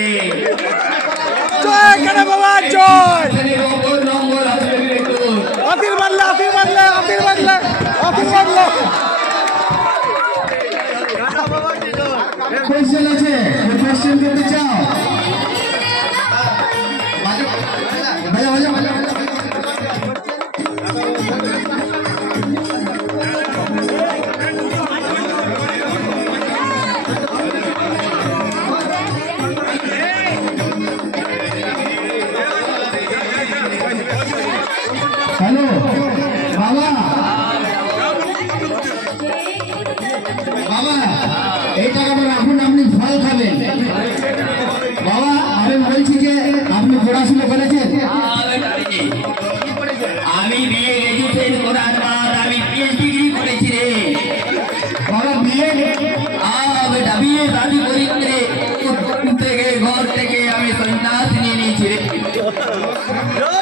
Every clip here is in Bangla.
রে জয় কানে বাবা জয় আতির বাদলা আতির বাদলা আতির বাদলা আতির বাদলা কোশ্চেন আছে কোশ্চেন করতে চাও ভাইয়া ভাইয়া ভাইয়া हेलो बाबा बाबा এই টাকাটা রাখুন আপনি ফল খাবেন বাবা আমি বলছি যে আপনি পড়াশোনা করেছেন আমি বিএ গ্র্যাজুয়েশন করার পর আমি পিএইচডি ডিগ্রি করেছি রে বাবা বিয়ে বেটা বিয়ে শাদি করি রে থেকে ঘর থেকে আমি সন্ন্যাস নিয়ে নিয়েছি রে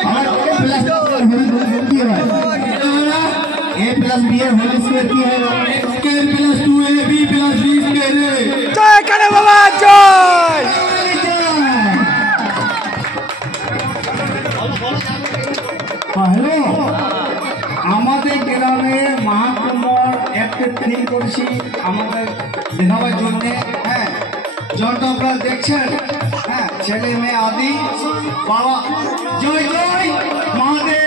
আমার প্লাস কি হয় a প্লাস b এর হোল স্কয়ার কি হয় k plus 2ab plus b square রে জয় কানে বাবা জয় হ্যালো আমাদের গ্রামে মহাকুমার একটা ট্রেনিং করছি আমাদের দেখাবার জন্য হ্যাঁ জলটা আপনারা দেখছেন হ্যাঁ ছেলে মেয়ে আদি বাবা জয় জয় মহাদেব